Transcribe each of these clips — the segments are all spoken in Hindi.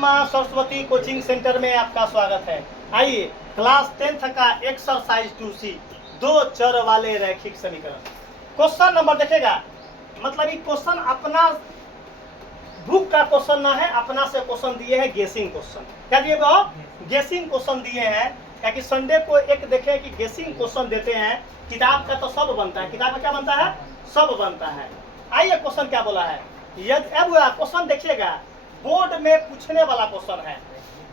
माँ सरस्वती कोचिंग सेंटर में आपका स्वागत है। आइए क्लास 10th का एक्सरसाइज 2C, दो चर वाले रैखिक समीकरण। क्वेश्चन नंबर देखेगा, मतलब ये क्वेश्चन अपना बुक का क्वेश्चन ना है, अपना से क्वेश्चन दिए हैं गेसिंग क्वेश्चन। क्या दिए वो? गेसिंग क्वेश्चन दिए हैं। क्या कि संडे को एक देखे कि गेसिंग क्वेश्चन देते हैं। किताब का तो सब बनता है, किताब का क्या बनता है? सब बनता है। आइए क्वेश्चन क्या बोला है, यदि अब क्वेश्चन देखिएगा, बोर्ड में पूछने वाला क्वेश्चन है।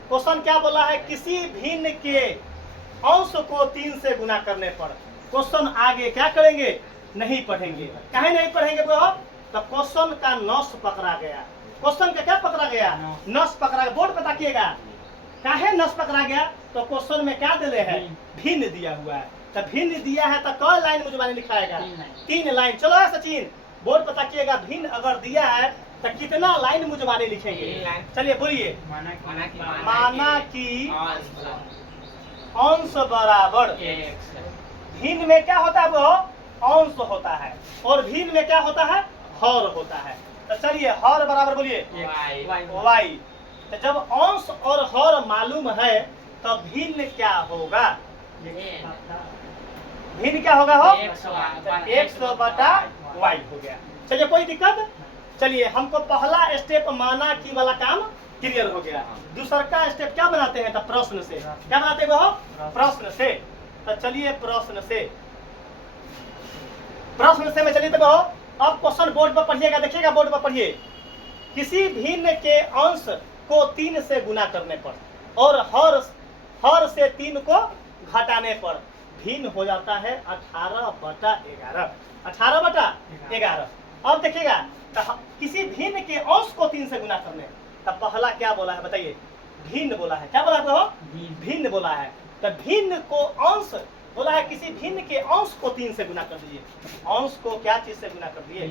क्वेश्चन क्या बोला है, किसी भिन्न के अंश को 3 से गुना करने पर। क्वेश्चन आगे क्या करेंगे, नहीं पढ़ेंगे। काहे नहीं पढ़ेंगे वो? तो क्वेश्चन का नस पकड़ा गया। क्वेश्चन का क्या पकड़ा गया? नस पकड़ा गया। बोर्ड पे ताकिएगा, काहे नस पकड़ा गया? तो क्वेश्चन में क्या दिले है? भिन्न दिया हुआ है। तो भिन्न दिया है तो कई लाइन मुझे लिखाएगा? 3 लाइन। चलो सचिन बोर्ड पे ताकिएगा, भिन्न अगर दिया है तो कितना लाइन मुझे लिखेंगे? चलिए बोलिए। माना कि अंश बराबर भिन्न में क्या होता है? वो अंश होता है, और भिन्न में क्या होता है? हर होता है। तो चलिए हर बराबर बोलिए वाई। तो जब अंश और हर मालूम है तो भिन्न क्या होगा? भिन्न क्या होगा? हो x बटा वाई हो गया। चलिए कोई दिक्कत? चलिए हमको पहला स्टेप माना कि वाला काम क्लियर हो गया। दूसरा का स्टेप क्या बनाते हैं? तो प्रश्न से। क्या बनाते हैं वो? प्रश्न से। तो चलिए प्रश्न से में चलिए। तो अब क्वेश्चन बोर्ड पर पढ़िएगा, देखिएगा बोर्ड पर पढ़िए। किसी भिन्न के अंश को 3 से गुना करने पर और हर से 3 को घटाने पर भिन्न हो जाता है 18 बटा 11। 18 बटा 11। अब देखिएगा, तो किसी भिन्न के अंश को 3 से गुना करने, तब पहला क्या बोला है बताइए? भिन्न बोला है। क्या बोला है? भिन्न बोला है। तो भिन्न को अंश बोला है, किसी भिन्न के अंश को 3 से गुना कर दिए। अंश को क्या चीज से गुना कर दिए?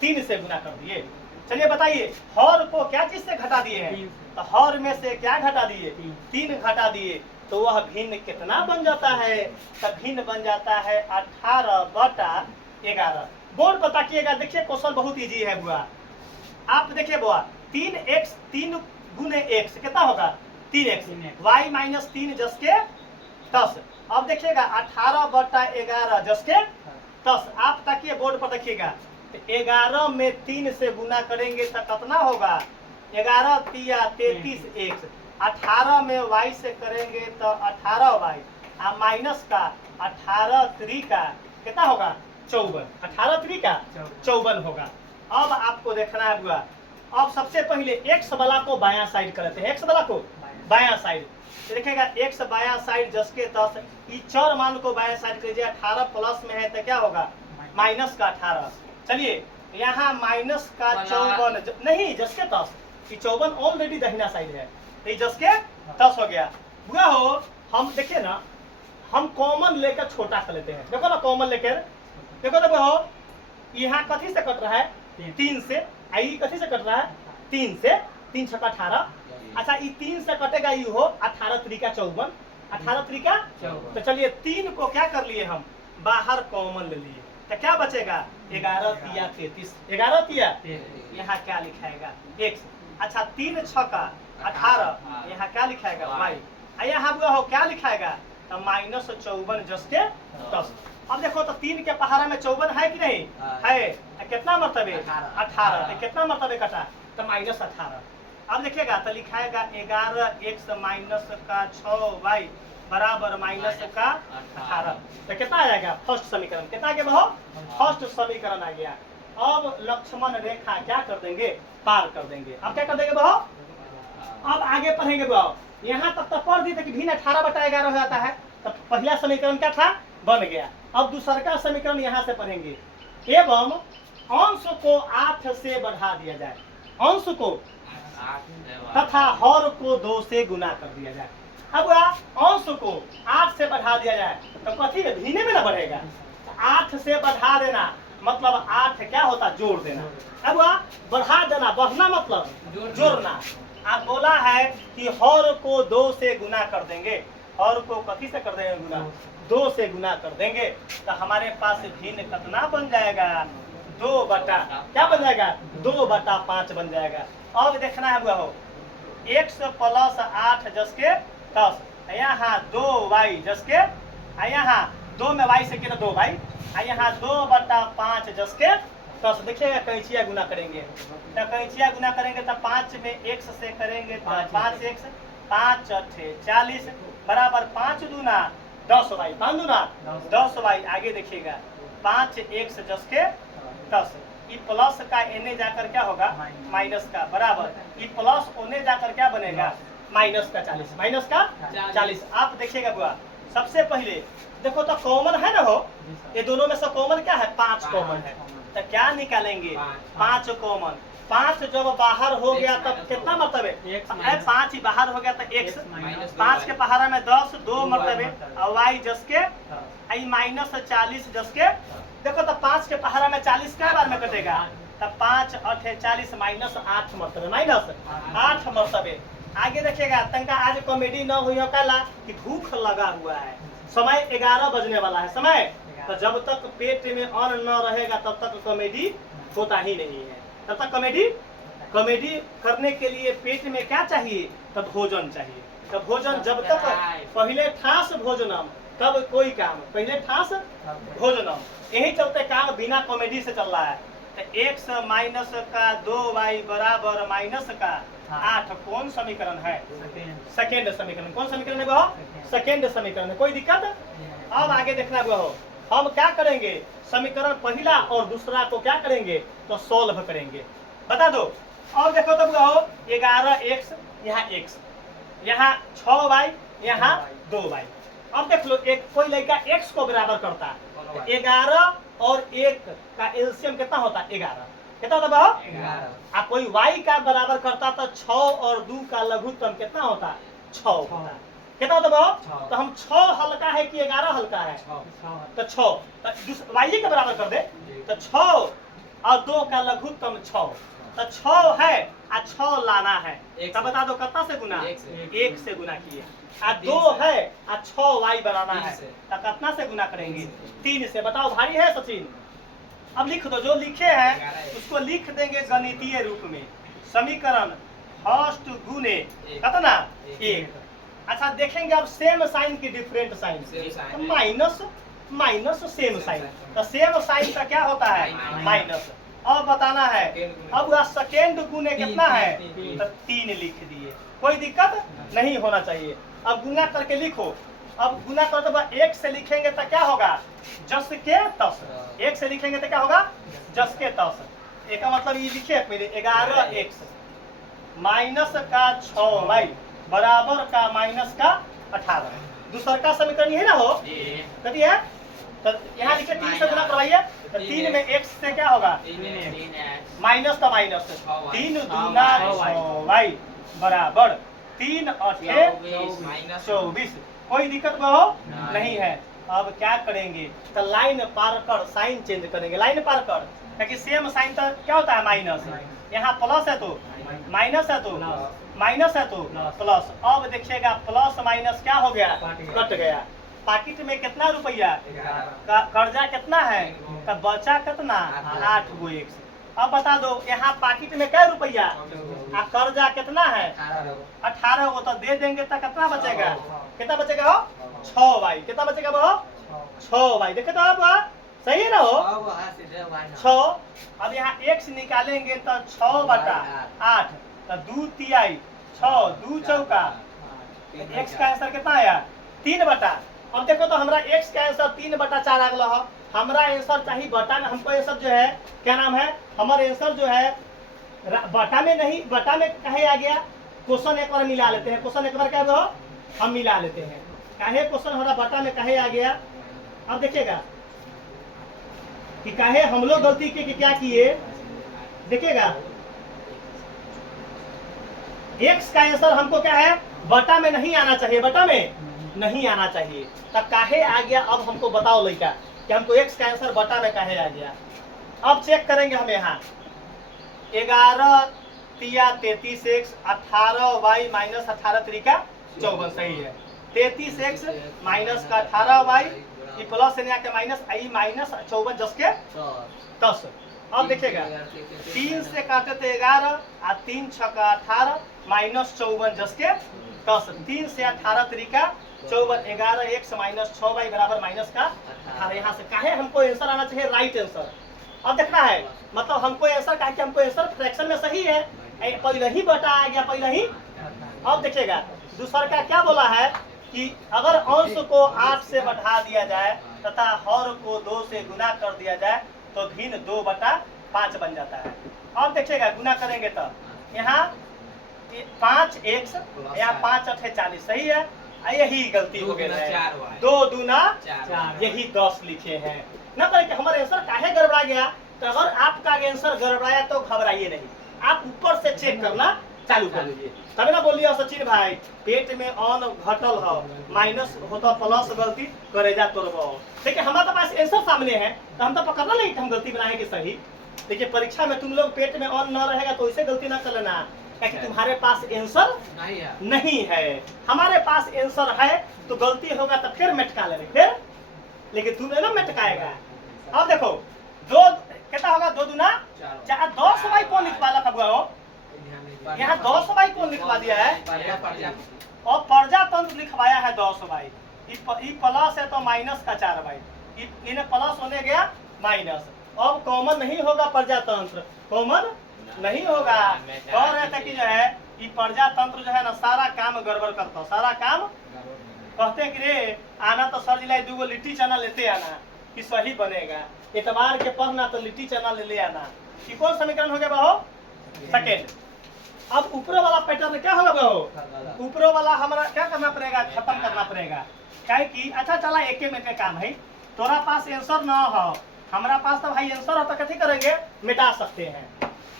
3 से गुना कर दिए। चलिए बताइए, हर को क्या चीज से घटा दिए हैं? तो हर में से क्या घटा दिए? 3 घटा दिए। तो वह भिन्न कितना बन जाता है? तो भिन्न बन जाता है 18 बटा 11। बोर्ड पर ताकिएगा, देखिए क्वेश्चन बहुत इजी है बुआ। आप देखिए बुआ, 3x 3 गुने x कितना होगा? 3x। y माइनस 3 जस के 10। अब देखिएगा 18 बटा 11 जस के 10। आप ताकिए बोर्ड पर देखिएगा, 11 में 3 से गुना करेंगे तो कितना होगा? 11 तिया 33 x। 18 में y से करेंगे तो 18y, माइनस का 18 त्रिका कितना होगा? 54। 18 त्रिका 54 होगा। अब आपको देखना है बुआ, अब सबसे पहले x वाला को बायां साइड करते हैं। x वाला को बायां साइड देखिएगा, x बायां साइड जस के 10। इस चर मान को बायां साइड कीजिए। 18 प्लस में है तो क्या होगा? माइनस का 18। चलिए यहाँ माइनस का 54 नहीं, जस के 10। 54 ऑलरेडी दाहिना साइड है, तो जस के 10 हो गया। बुआ हो, हम देखिए ना, हम कॉमन लेकर छोटा कर लेते हैं। देखो ना कॉमन लेकर, देखो हो, यहाँ कथी से कट रहा है? 3 से। आई कथी से कट रहा है? 3 से। 3 छक्का 18। अच्छा ये 3 से कटेगा, यू हो 18 त्रिका 54। 18 त्रिका। तो चलिए 3 को क्या कर लिए हम? बाहर कॉमन ले लिए, तो क्या बचेगा? 11 तिया 33। 11 तिया यहाँ क्या लिखाएगा? x। अच्छा 3 छक्का 18, यहाँ क्या लिखाएगा? y। यहाँ बुआ हो क्या लिखाएगा? तो माइनस 54 जस के 10। अब देखो तो 3 के पहाड़ा में 54 है कि नहीं है? कितना मरतबे? 18। तो कितना मरतबे कटा? तो माइनस 18। अब देखिएगा तो लिखाएगा 11x माइनस का 6y बराबर माइनस का 18। तो कितना आ जाएगा? फर्स्ट समीकरण। कितना आ गया? फर्स्ट समीकरण आ गया। अब लक्ष्मण रेखा क्या कर देंगे? पार कर देंगे। अब क्या कर देंगे बहो? अब आगे पढ़ेंगे बहो। यहाँ तक तो पढ़ दी थे कि भिन्न 18 बटा 11 हो जाता है। तो पहला समीकरण क्या था? बन गया। अब दूसरा का समीकरण यहाँ से पढ़ेंगे। एवं अंश को 8 से बढ़ा दिया जाए, अंश को तथा हर को 2 से गुना कर दिया जाए। अब अंश को 8 से बढ़ा दिया जाए तो कथी में? भिन्न में ना बढ़ेगा। 8 से बढ़ा देना मतलब 8 क्या होता? जोड़ देना। अब बढ़ा देना, बढ़ना मतलब जोड़ना। आप बोला है कि हर को 2 से गुना कर देंगे। हर को कथी से कर देंगे? गुना। 2 से गुना कर देंगे तो हमारे पास भिन्न कितना बन जाएगा? 2 बटा क्या बन जाएगा? 2 बटा 5 बन जाएगा। अब देखना है बुआ हो, x प्लस 8 जस के 10, यहाँ 2y जस के, यहाँ 2 में y से कितना 2 भाई, यहाँ 2/5 जस के 10। देखिएगा कैंचिया गुना करेंगे तो कैंचिया गुना करेंगे तो 5 में x से करेंगे तो 5x, 5 अठे 40 बराबर 5 दूना 10y, 5 दूना 10y। आगे देखिएगा 5x जस के 10, ये प्लस का एने जाकर क्या होगा माइनस का, बराबर ये प्लस ओने जाकर क्या बनेगा माइनस का 40, माइनस का 40। आप देखिएगा बुआ, सबसे पहले देखो तो कॉमन है ना हो, ये दोनों में से कॉमन क्या है 5 कॉमन है, तो क्या निकालेंगे 5 कॉमन। 5 जब बाहर हो गया तब कितना मरतबे, 5 ही बाहर हो गया तो x, 5 के पहाड़ा में 10 2 मरतबे और y जस के आई माइनस 40 जस के। देखो तो 5 के पहाड़ा में 40 क्या बार में कटेगा, तब 5 अठे 40 माइनस 8 मरतबे, माइनस 8 मरतबे। आगे देखिएगा तंका आज कॉमेडी न हुई हो कहला कि भूख लगा हुआ है, समय 11 बजने वाला है समय, तो जब तक पेट में अन्न न रहेगा तब तक कॉमेडी होता ही नहीं है। तब तक कॉमेडी करने के लिए पेट में क्या चाहिए, तब भोजन चाहिए। तब भोजन जब तक पहले ठास भोजनम तब कोई काम, पहले ठास भोजनम, यही चलते काम बिना कॉमेडी से चल रहा है। तो x माइनस का 2y बराबर माइनस का 8 कौन समीकरण है, सेकेंड समीकरण। कौन समीकरण है वो, सेकेंड समीकरण। कोई दिक्कत। अब आगे देखना वो हम क्या करेंगे, समीकरण पहला और दूसरा को क्या करेंगे तो सोल्व करेंगे, बता दो। और देखो तो वो 11x यहाँ x, यहाँ 6y यहाँ 2y। अब देख लो एक कोई लड़का x को बराबर करता है, 11 और 1 का एलसीएम कितना होता है 11, कितना होता है 11। कोई y का बराबर करता तो 6 और 2 का लघुत्तम कितना होता 6 होता, कितना होता है। तो हम 6 हल्का है कि 11 हल्का है, तो 6 तो y के बराबर कर दे तो 6 और 2 का लघुत्तम 6, तो 6 है और 6 लाना है, तब बता दो कितना से गुना, 1 से गुना किए। 2 है और 6y बनाना है, तो कितना से गुना करेंगे 3 से। बताओ भारी है सचिन। अब लिख दो, जो लिखे हैं उसको लिख देंगे गणितीय रूप में, समीकरण फर्स्ट गुने कितना 1। अच्छा देखेंगे अब सेम साइन की डिफरेंट साइन, तो माइनस माइनस सेम साइन, तो सेम साइन का क्या होता है माइनस। अब बताना है अब वह सेकेंड गुने कितना है, तो 3 लिख दिए, कोई दिक्कत नहीं होना चाहिए। अब गुना करके लिखो, अब गुना करते बाद 1 से लिखेंगे तो क्या होगा जस के तस, 1 से लिखेंगे तो क्या होगा जस के तस। एक का मतलब ये लिखे मेरे 11x माइनस का 6y बराबर का माइनस का 18। दूसरा का समीकरण यही ना हो कभी है, तो यहाँ लिखे 3 से गुना करवाइए, तो 3 में x से क्या होगा माइनस का माइनस, 3 दूना 6y बराबर 3 अठे 24। कोई दिक्कत हो नहीं है। अब क्या करेंगे तो लाइन पार कर साइन चेंज करेंगे, लाइन पार कर, क्योंकि सेम साइन तो क्या होता है माइनस, यहाँ प्लस है तो माइनस है तो माइनस है तो प्लस। अब देखिएगा प्लस माइनस क्या हो गया कट गया। पाकिट में कितना रुपया कर्जा कितना है, तो बचा कितना 8 गो x। अब बता दो यहाँ पाकिट में क्या रुपया कर्जा कितना है 18 गो, तो दे देंगे तो कितना बचेगा, कितना बचेगा हो 6y, कितना बचेगा वो 6y। देखे तो आप सही है ना हो 6। अब यहाँ x निकालेंगे तो 6/8, तो 2 तिहाई 6 2 चौका, x का आंसर कितना आया 3/। अब देखो तो हमारा x का आंसर 3/4 आ गया हो। हमारा आंसर चाहिए बटा में, हमको ये सब जो है क्या नाम है, हमारा आंसर जो है बटा में नहीं, बटा में कहे आ गया, क्वेश्चन एक बार मिला लेते हैं, क्वेश्चन एक बार क्या हो हम मिला लेते हैं, काहे क्वेश्चन हमारा बटा में कहे आ गया। अब देखिएगा कि काहे हम लोग गलती की कि क्या किए, देखिएगा x का आंसर हमको क्या है बटा में नहीं आना चाहिए, बटा में नहीं आना चाहिए, तब काहे आ गया। अब हमको बताओ लड़का कि हमको x का आंसर बटा में काहे आ गया। अब चेक करेंगे हम यहाँ 11 तिया 33x 18y माइनस 18 तरीका 54 सही है। 33x माइनस का 18y ये प्लस से के माइनस आई माइनस 54 जस के 10। अब देखिएगा 3 से काटे तो 11 और 3 6 का 18 माइनस 54 जस के 10। 3 से 18 तरीका 54 11 x माइनस 6y बराबर माइनस का 18। यहाँ से काहे हमको आंसर आना चाहिए राइट आंसर। अब देखना है मतलब हमको आंसर काहे कि हमको आंसर फ्रैक्शन में सही है, पहले ही बटा आ गया पहले ही। अब देखिएगा दूसरा का क्या बोला है कि अगर अंश को 8 से बढ़ा दिया जाए तथा हर को 2 से गुना कर दिया जाए तो भिन्न 2/5 बन जाता है। अब देखिएगा गुना करेंगे तो यहाँ 5x यहाँ 5 8 40 सही है, यही गलती हो गई है। 2 दूना 4 यही 10 लिखे हैं ना। तो हमारा आंसर काहे गड़बड़ा गया। तो अगर आपका आंसर गड़बड़ाया तो घबराइए नहीं, आप ऊपर से चेक करना चालू कर लीजिए। तभी ना बोलिए सचिन भाई पेट में अन्न घटल है माइनस होता प्लस गलती करेजा तोड़बो। देखिए हमारे पास आंसर सामने है तो हम तो पकड़ना नहीं कि हम गलती बनाएंगे सही। देखिए परीक्षा में तुम लोग पेट में अन्न न रहेगा तो इसे गलती ना कर लेना, क्योंकि तुम्हारे पास आंसर नहीं है। हमारे पास आंसर है तो गलती होगा तो फिर मेटका लेंगे फिर, लेकिन तुमने ना मेटकाएगा। अब देखो 2 कितना होगा 2 दूना 4 10 बाई कौन लिखवा ला था हो, यहाँ 10 बाई कौन लिखवा दिया है और प्रजातंत्र लिखवाया है 10 बाई। ई प्लस है तो माइनस का 4 बाई, इन्हें प्लस होने गया माइनस। अब कॉमन नहीं होगा प्रजातंत्र, कॉमन नहीं होगा। कह रहे थे कि जो है ये प्रजातंत्र जो है ना सारा काम गड़बड़ करता, सारा काम कहते हैं कि रे आना तो सर जिला 2 लिट्टी चना लेते आना कि सही बनेगा, इतवार के पढ़ना तो लिट्टी चना ले आना। कि कौन समीकरण हो गया बाहो सेकेंड। अब ऊपर वाला पैटर्न क्या होगा बाहो, ऊपर वाला हमारा क्या करना पड़ेगा, खत्म करना पड़ेगा। क्या कि अच्छा चला एक में के काम है, तोरा पास आंसर ना हो हमारा पास तो भाई आंसर हो तो कथी करेंगे मिटा सकते हैं।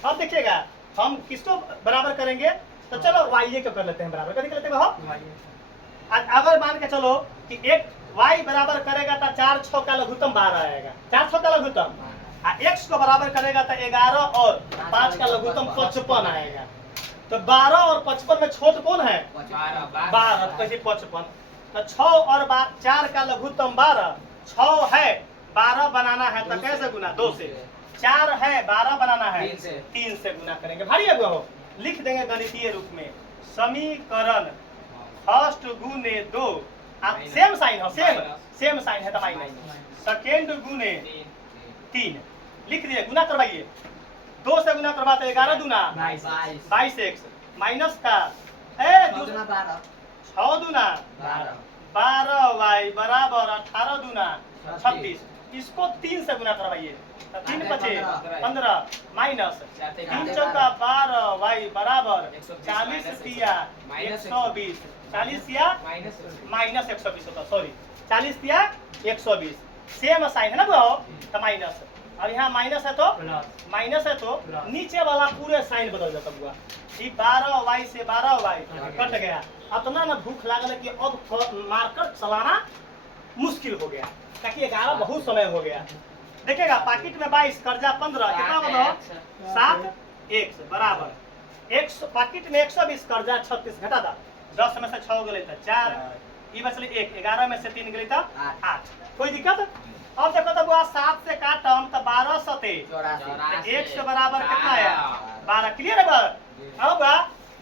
अब देखिएगा हम किसको बराबर करेंगे तो चलो y को कर लेते हैं बराबर, कथी कर लेते हैं बाहो। अगर मान के चलो कि एक y बराबर करेगा तो 4 6 का लघुत्तम 12 आएगा, 4 6 का लघुत्तम, x को बराबर करेगा तो 11 और 5 का लघुत्तम 55 आएगा। तो 12 और 55 में छोट कौन है 12, तो 55। तो 6 और 4 का लघुत्तम 12, 6 है 12 बनाना है तो कैसे गुना 2 से, 4 है 12 बनाना है 3 से गुना करेंगे। भारी है वो लिख देंगे गणितीय रूप में समीकरण फर्स्ट गुने 2 सेम साइन हो, सेम साइन है तो माइनस, सेकेंड गुने 3 लिख दिए। गुना करवाइए 2 से गुना करवाते 11 दूना 22x माइनस का 6 दूना 12y बराबर 18 दूना 36। इसको 3 से गुना करवाइए 3 बचे 15 माइनस 3 चौका 12y बराबर 40 दिया 120, 40 या माइनस 120 होता, सॉरी 40 या 120 सेम साइन है ना वो तो माइनस। और यहाँ माइनस है तो नीचे वाला पूरे साइन बदल जाता हुआ। 12y से 12y कट गया। इतना ना भूख लागल कि अब मार्कर चलाना मुश्किल हो गया, ताकि 11 बहुत समय हो गया। देखिएगा पैकेट में 22 कर्जा 15 कितना बनो 7x बराबर एक पैकेट में 120 कर्जा 36 घटा दा 10 में से 6 गए तो 4 ये बचल 1, 11 में से 3 गए तो 8। कोई दिक्कत। अब देखो तो बुआ 7 से काटम तो 12 सते 1 के बराबर कितना है 12। क्लियर है बात। अब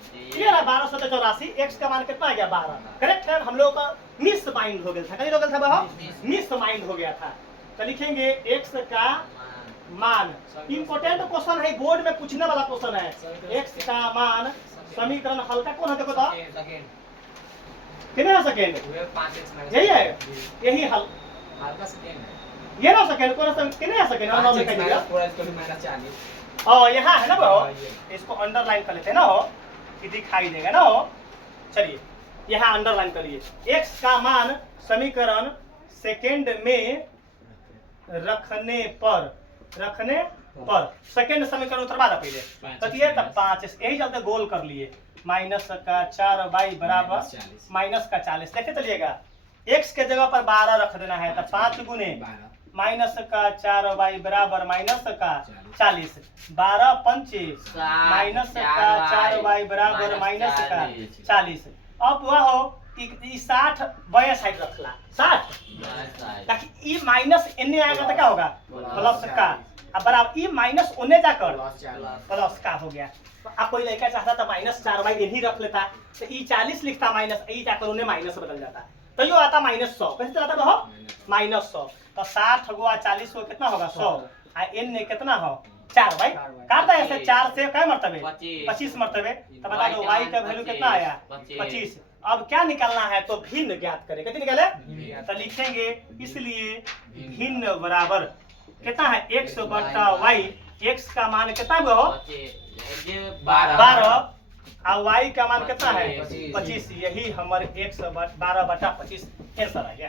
क्लियर है 12 सते 84 x का मान कितना आ गया 12। करेक्ट है। हम लोग का मिस माइंड हो गया था, कहीं हो गया था बाबा मिस माइंड हो गया था। तो लिखेंगे x का मान, इंपोर्टेंट क्वेश्चन है बोर्ड में पूछने वाला क्वेश्चन है। x का मान समीकरण हल्का कौन है देखो तो कितने सेकंड यही है, यही हल ये ना सेकंड कौन सा कितने सेकंड नाम लिखेंगे और यहाँ है ना वो इसको अंडरलाइन कर लेते हैं ना हो कि दिखाई देगा ना हो। चलिए यहाँ अंडरलाइन करिए x का मान समीकरण सेकंड में रखने पर सेकंड समीकरण उतरवा दो पहले कतिए तब 5 यही चलते गोल कर लिए माइनस का 4y बराबर माइनस का 40। देखते चलिएगा x के जगह पर 12 रख देना है तो 5 गुने माइनस का 4y बराबर माइनस का 40, 12 पंचे माइनस का 4y बराबर माइनस का 40। अब वह हो कि 60 बया साइड रखला 60 ताकि ई माइनस एने आएगा तो क्या होगा प्लस का, अब बराबर ई माइनस ओने जाकर प्लस का हो गया। अब कोई लड़का चाहता था -4y इन्हीं रख लेता, तो ई 40 लिखता माइनस, ई जाकर उन्हें माइनस बदल जाता, तो यो आता -100। कैसे चलाता बहो -100, तो 60 गुआ 40 को कितना होगा 100, आ n ने कितना हो 4y, काटता है ऐसे 4 से क्या मरतबे 25 मरतबे, तो बता दो y का वैल्यू कितना आया 25। अब क्या निकालना है, तो भिन्न ज्ञात करें, कितने निकाले, तो लिखेंगे इसलिए भिन्न बराबर कितना है x बटा y, x का मान कितना हो 12 और y का मान कितना है 25, यही हमारे 12 बटा 25 आंसर आ गया।